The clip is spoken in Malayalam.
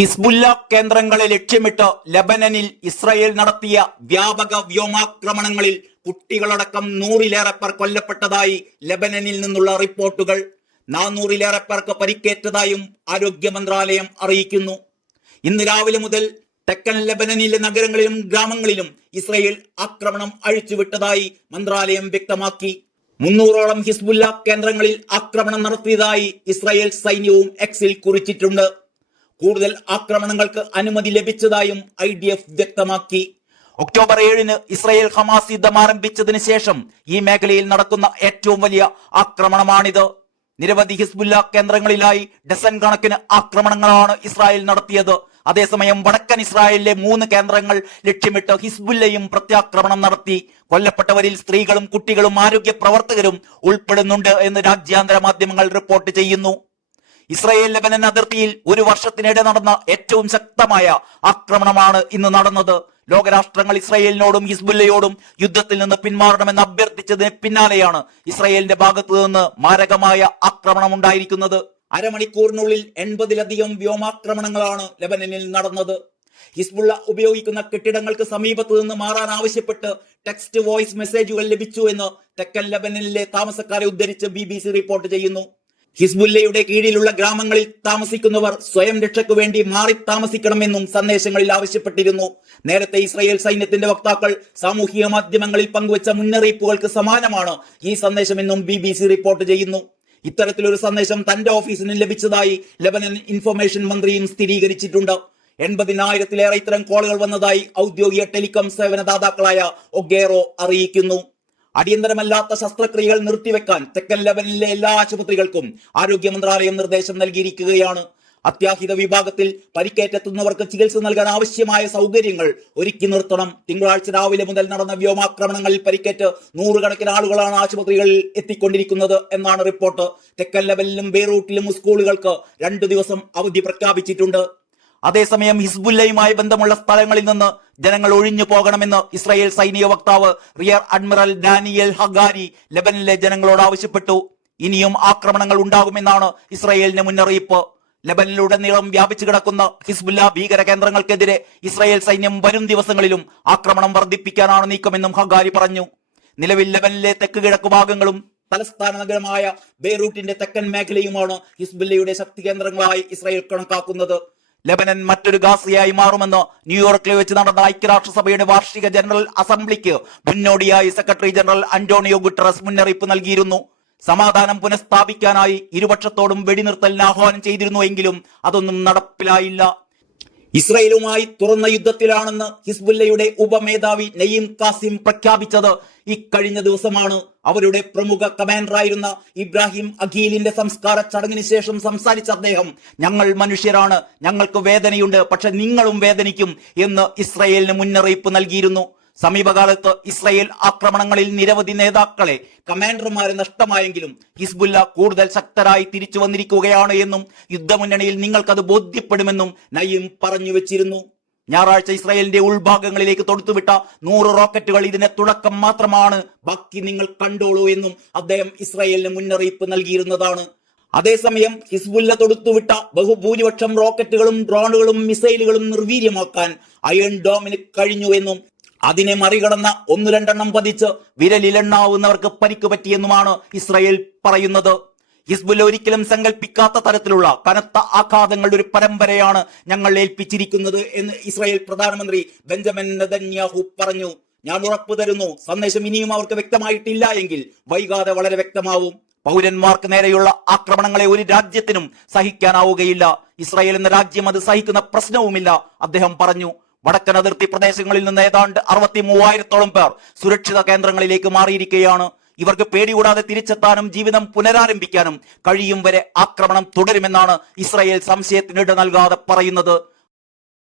ഹിസ്ബുല്ല കേന്ദ്രങ്ങളെ ലക്ഷ്യമിട്ട് ലെബനനിൽ ഇസ്രായേൽ നടത്തിയ വ്യാപക വ്യോമാക്രമണങ്ങളിൽ കുട്ടികളടക്കം 100-ലേറെ പേർ കൊല്ലപ്പെട്ടതായി ലെബനനിൽ നിന്നുള്ള റിപ്പോർട്ടുകൾ. 400-ലേറെ പേർക്ക് പരിക്കേറ്റതായും ആരോഗ്യ മന്ത്രാലയം അറിയിക്കുന്നു. ഇന്ന് രാവിലെ മുതൽ തെക്കൻ ലെബനനിലെ നഗരങ്ങളിലും ഗ്രാമങ്ങളിലും ഇസ്രായേൽ ആക്രമണം അഴിച്ചുവിട്ടതായി മന്ത്രാലയം വ്യക്തമാക്കി. 300ഓളം ഹിസ്ബുല്ല കേന്ദ്രങ്ങളിൽ ആക്രമണം നടത്തിയതായി ഇസ്രായേൽ സൈന്യവും എക്സിൽ കുറിച്ചിട്ടുണ്ട്. കൂടുതൽ ആക്രമണങ്ങൾക്ക് അനുമതി ലഭിച്ചതായും IDF വ്യക്തമാക്കി. ഒക്ടോബർ 7-ന് ഇസ്രായേൽ ഹമാസ് യുദ്ധം ആരംഭിച്ചതിന് ശേഷം ഈ മേഖലയിൽ നടക്കുന്ന ഏറ്റവും വലിയ ആക്രമണമാണിത്. നിരവധി ഹിസ്ബുല്ല കേന്ദ്രങ്ങളിലായി ഡസൻ കണക്കിന് ആക്രമണങ്ങളാണ് ഇസ്രായേൽ നടത്തിയത്. അതേസമയം വടക്കൻ ഇസ്രായേലിലെ 3 കേന്ദ്രങ്ങൾ ലക്ഷ്യമിട്ട് ഹിസ്ബുല്ലയും പ്രത്യാക്രമണം നടത്തി. കൊല്ലപ്പെട്ടവരിൽ സ്ത്രീകളും കുട്ടികളും ആരോഗ്യ പ്രവർത്തകരും ഉൾപ്പെടുന്നുണ്ട് എന്ന് രാജ്യാന്തര മാധ്യമങ്ങൾ റിപ്പോർട്ട് ചെയ്യുന്നു. ഇസ്രായേൽ ലെബനൻ അതിർത്തിയിൽ ഒരു വർഷത്തിനിടെ നടന്ന ഏറ്റവും ശക്തമായ ആക്രമണമാണ് ഇന്ന് നടന്നത്. ലോകരാഷ്ട്രങ്ങൾ ഇസ്രായേലിനോടും ഹിസ്ബുല്ലയോടും യുദ്ധത്തിൽ നിന്ന് പിന്മാറണമെന്ന് അഭ്യർത്ഥിച്ചതിന് പിന്നാലെയാണ് ഇസ്രായേലിന്റെ ഭാഗത്തു നിന്ന് മാരകമായ ആക്രമണം ഉണ്ടായിരിക്കുന്നത്. അരമണിക്കൂറിനുള്ളിൽ 80-ലധികം വ്യോമാക്രമണങ്ങളാണ് ലെബനനിൽ നടന്നത്. ഹിസ്ബുള്ള ഉപയോഗിക്കുന്ന കെട്ടിടങ്ങൾക്ക് സമീപത്തു നിന്ന് മാറാൻ ആവശ്യപ്പെട്ട് ടെക്സ്റ്റ് വോയിസ് മെസ്സേജുകൾ ലഭിച്ചു എന്ന് തെക്കൻ ലെബനനിലെ താമസക്കാരെ ഉദ്ധരിച്ച് BBC റിപ്പോർട്ട് ചെയ്യുന്നു. ഹിസ്ബുല്ലയുടെ കീഴിലുള്ള ഗ്രാമങ്ങളിൽ താമസിക്കുന്നവർ സ്വയം രക്ഷയ്ക്കു വേണ്ടി മാറി താമസിക്കണമെന്നും സന്ദേശങ്ങളിൽ ആവശ്യപ്പെട്ടിരുന്നു. നേരത്തെ ഇസ്രായേൽ സൈന്യത്തിന്റെ വക്താക്കൾ സാമൂഹിക മാധ്യമങ്ങളിൽ പങ്കുവച്ച മുന്നറിയിപ്പുകൾക്ക് സമാനമാണ് ഈ സന്ദേശമെന്നും BBC റിപ്പോർട്ട് ചെയ്യുന്നു. ഇത്തരത്തിലൊരു സന്ദേശം തന്റെ ഓഫീസിന് ലഭിച്ചതായി ലെബനൻ ഇൻഫർമേഷൻ മന്ത്രിയും സ്ഥിരീകരിച്ചിട്ടുണ്ട്. 80,000-ലേറെ ഇത്തരം കോളുകൾ വന്നതായി ഔദ്യോഗിക ടെലികോം സേവനദാതാക്കളായ ഒഗേറോ അറിയിക്കുന്നു. അടിയന്തരമല്ലാത്ത ശസ്ത്രക്രിയകൾ നിർത്തിവെക്കാൻ തെക്കൻ ലെബനനിലെ എല്ലാ ആശുപത്രികൾക്കും ആരോഗ്യ മന്ത്രാലയം നിർദ്ദേശം നൽകിയിരിക്കുകയാണ്. അത്യാഹിത വിഭാഗത്തിൽ പരിക്കേറ്റെത്തുന്നവർക്ക് ചികിത്സ നൽകാൻ ആവശ്യമായ സൗകര്യങ്ങൾ ഒരുക്കി നിർത്തണം. തിങ്കളാഴ്ച രാവിലെ മുതൽ നടന്ന വ്യോമാക്രമണങ്ങളിൽ പരിക്കേറ്റ് 100 കണക്കിന് ആളുകളാണ് ആശുപത്രികളിൽ എത്തിക്കൊണ്ടിരിക്കുന്നത് എന്നാണ് റിപ്പോർട്ട്. തെക്കൻ ലെബനനിലും ബെയ്റൂട്ടിലും സ്കൂളുകൾക്ക് 2 ദിവസം അവധി പ്രഖ്യാപിച്ചിട്ടുണ്ട്. അതേസമയം ഹിസ്ബുല്ലയുമായി ബന്ധമുള്ള സ്ഥലങ്ങളിൽ നിന്ന് ജനങ്ങൾ ഒഴിഞ്ഞു പോകണമെന്ന് ഇസ്രായേൽ സൈനിക വക്താവ് റിയർ അഡ്മിറൽ ഡാനിയൽ ഹഗാരി ലെബനനിലെ ജനങ്ങളോട് ആവശ്യപ്പെട്ടു. ഇനിയും ആക്രമണങ്ങൾ ഉണ്ടാകുമെന്നാണ് ഇസ്രായേലിന്റെ മുന്നറിയിപ്പ്. ലെബനനിലുടനീളം വ്യാപിച്ചു കിടക്കുന്ന ഹിസ്ബുല്ല ഭീകര കേന്ദ്രങ്ങൾക്കെതിരെ ഇസ്രായേൽ സൈന്യം വരും ദിവസങ്ങളിലും ആക്രമണം വർദ്ധിപ്പിക്കാനാണ് നീക്കമെന്നും ഹഗാരി പറഞ്ഞു. നിലവിൽ ലെബനനിലെ തെക്ക് കിഴക്ക് ഭാഗങ്ങളും തലസ്ഥാന നഗരമായ ബെയ്റൂട്ടിന്റെ തെക്കൻ മേഖലയുമാണ് ഹിസ്ബുല്ലയുടെ ശക്തി കേന്ദ്രങ്ങളായി ഇസ്രായേൽ കണക്കാക്കുന്നത്. ലെബനൻ മറ്റൊരു ഗാസയായി മാറുമെന്ന് ന്യൂയോർക്കിൽ വെച്ച് നടന്ന ഐക്യരാഷ്ട്രസഭയുടെ വാർഷിക ജനറൽ അസംബ്ലിക്ക് മുന്നോടിയായി സെക്രട്ടറി ജനറൽ അന്റോണിയോ ഗുട്ടറസ് മുന്നറിയിപ്പ് നൽകിയിരുന്നു. സമാധാനം പുനഃസ്ഥാപിക്കാനായി ഇരുപക്ഷത്തോടും വെടിനിർത്തലിന് ആഹ്വാനം ചെയ്തിരുന്നുവെങ്കിലും അതൊന്നും നടപ്പിലായില്ല. ഇസ്രായേലുമായി തുറന്ന യുദ്ധത്തിലാണെന്ന് ഹിസ്ബുല്ലയുടെ ഉപമേധാവി നയീം കാസിം പ്രഖ്യാപിച്ചത് ഇക്കഴിഞ്ഞ ദിവസമാണ്. അവരുടെ പ്രമുഖ കമാൻഡറായിരുന്ന ഇബ്രാഹിം അഖീലിന്റെ സംസ്കാര ചടങ്ങിന് ശേഷം സംസാരിച്ച അദ്ദേഹം, ഞങ്ങൾ മനുഷ്യരാണ്, ഞങ്ങൾക്ക് വേദനയുണ്ട്, പക്ഷെ നിങ്ങളും വേദനിക്കും എന്ന് ഇസ്രായേലിന് മുന്നറിയിപ്പ് നൽകിയിരുന്നു. സമീപകാലത്ത് ഇസ്രായേൽ ആക്രമണങ്ങളിൽ നിരവധി നേതാക്കളെ, കമാൻഡർമാരെ നഷ്ടമായെങ്കിലും ഹിസ്ബുല്ല കൂടുതൽ ശക്തരായി തിരിച്ചു വന്നിരിക്കുകയാണ് എന്നും യുദ്ധമുന്നണിയിൽ നിങ്ങൾക്കത് ബോധ്യപ്പെടുമെന്നും നയീം പറഞ്ഞു വെച്ചിരുന്നു. ഞായറാഴ്ച ഇസ്രായേലിന്റെ ഉൾഭാഗങ്ങളിലേക്ക് തൊടുത്തുവിട്ട 100 റോക്കറ്റുകൾ ഇതിന്റെ തുടക്കം മാത്രമാണ്, ബാക്കി നിങ്ങൾ കണ്ടോളൂ എന്നും അദ്ദേഹം ഇസ്രായേലിന് മുന്നറിയിപ്പ് നൽകിയിരുന്നതാണ്. അതേസമയം ഹിസ്ബുല്ല തൊടുത്തുവിട്ട ബഹുഭൂരിപക്ഷം റോക്കറ്റുകളും ഡ്രോണുകളും മിസൈലുകളും നിർവീര്യമാക്കാൻ അയൺ ഡോമിന് കഴിഞ്ഞു എന്നും അതിനെ മറികടന്ന 1-2 പതിച്ച് വിരലിലെണ്ണാവുന്നവർക്ക് പരിക്ക് പറ്റിയെന്നുമാണ് ഇസ്രായേൽ പറയുന്നത്. ഹിസ്ബുല്ല ഒരിക്കലും സങ്കല്പിക്കാത്ത തരത്തിലുള്ള കനത്ത ആഘാതങ്ങളുടെ ഒരു പരമ്പരയാണ് ഞങ്ങൾ ഏൽപ്പിച്ചിരിക്കുന്നത് എന്ന് ഇസ്രായേൽ പ്രധാനമന്ത്രി ബെഞ്ചമിൻ നെതന്യാഹു പറഞ്ഞു. ഞാൻ ഉറപ്പു തരുന്നു, സന്ദേശം ഇനിയും അവർക്ക് വ്യക്തമായിട്ടില്ല എങ്കിൽ വൈകാതെ വളരെ വ്യക്തമാവും. പൗരന്മാർക്ക് നേരെയുള്ള ആക്രമണങ്ങളെ ഒരു രാജ്യത്തിനും സഹിക്കാനാവുകയില്ല. ഇസ്രായേൽ എന്ന രാജ്യം അത് സഹിക്കുന്ന പ്രശ്നവുമില്ല, അദ്ദേഹം പറഞ്ഞു. വടക്കൻ അതിർത്തി പ്രദേശങ്ങളിൽ നിന്ന് ഏതാണ്ട് 63,000-ഓളം പേർ സുരക്ഷിത കേന്ദ്രങ്ങളിലേക്ക് മാറിയിരിക്കുകയാണ്. ഇവർക്ക് പേടികൂടാതെ തിരിച്ചെത്താനും ജീവിതം പുനരാരംഭിക്കാനും കഴിയും വരെ ആക്രമണം തുടരുമെന്നാണ് ഇസ്രായേൽ സംശയത്തിനിട നൽകാതെ പറയുന്നത്.